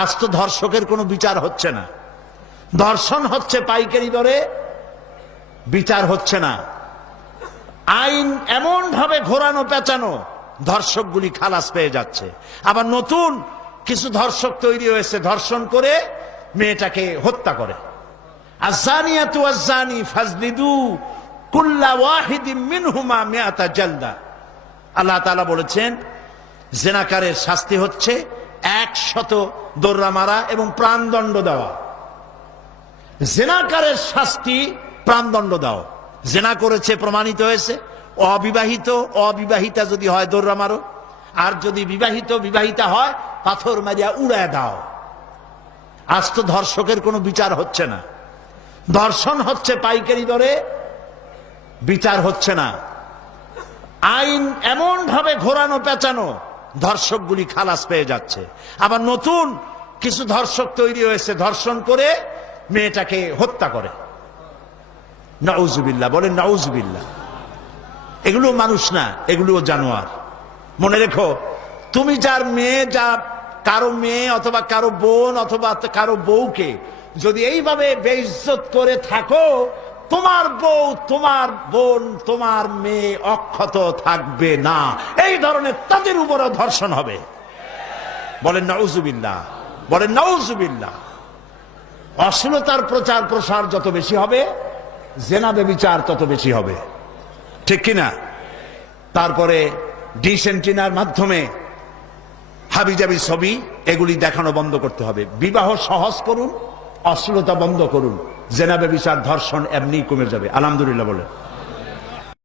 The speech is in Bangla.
আজ তো ধর্ষকের কোনো বিচার হচ্ছে না, ধর্ষণ হচ্ছে পাইকারি দরে, বিচার হচ্ছে না। আইন এমন ভাবে ঘোরানো পেঁচানো, ধর্ষকগুলি খালাস পেয়ে যাচ্ছে। আবার নতুন কিছু ধর্ষক তৈরি হয়েছে, ধর্ষণ করে মেয়েটাকে হত্যা করে। আযানিয়াতু ওয়াজ্জানি ফাজলিদু কুল্লা ওয়াহিদিন মিনহুমা মিআতা জালদা। আল্লাহ তাআলা বলেছেন জিনাকারের শাস্তি হচ্ছে 100 দোররা মারা এবং প্রাণদণ্ড দেওয়া। জিনাকারের শাস্তি প্রাণদণ্ড দাও। জিনা করেছে প্রমাণিত হয়েছে, অবিবাহিতা যদি হয় দোররা মারো, আর যদি বিবাহিতা হয় পাথর মারিয়া উড়ায় দাও। আজ তো ধর্ষকের কোনো বিচার হচ্ছে না, ধর্ষণ হচ্ছে পাইকারি দরে, বিচার হচ্ছে না। আইন এমন ভাবে ঘোরানো পেঁচানো, ধর্ষকগুলি খালাস পেয়ে যাচ্ছে। আবার নতুন কিছু ধর্ষক তৈরি হয়েছে, ধর্ষণ করে মেয়েটাকে হত্যা করে। নাউজুবিল্লাহ, বলেন নাউজুবিল্লাহ। এগুলো মানুষ না, এগুলো জানোয়ার। মনে রেখো, তুমি যার মেয়ে, যা কারো মেয়ে অথবা কারো বোন অথবা কারো বউকে যদি এইভাবে বেইজ্জত করে থাকো, তোমার বউ, তোমার বোন, তোমার মেয়ে অক্ষত থাকবে না। এই ধরনের তাদের উপরও ধর্ষণ হবে। বলেন নাউজুবিল্লাহ, বলেন নাউজুবিল্লাহ। অশ্লীলতার প্রচার প্রসার যত বেশি হবে, জেনা ব্যভিচার তত বেশি হবে, ঠিক কিনা? তারপরে ডিশ এন্টিনার মাধ্যমে হাবিজাবি ছবি এগুলি দেখানো বন্ধ করতে হবে। বিবাহ সহজ করুন, অশ্লীলতা বন্ধ করুন, জেনা ব্যভিচার ধর্ষণ এমনি কমে যাবে। আলহামদুলিল্লাহ বলেন।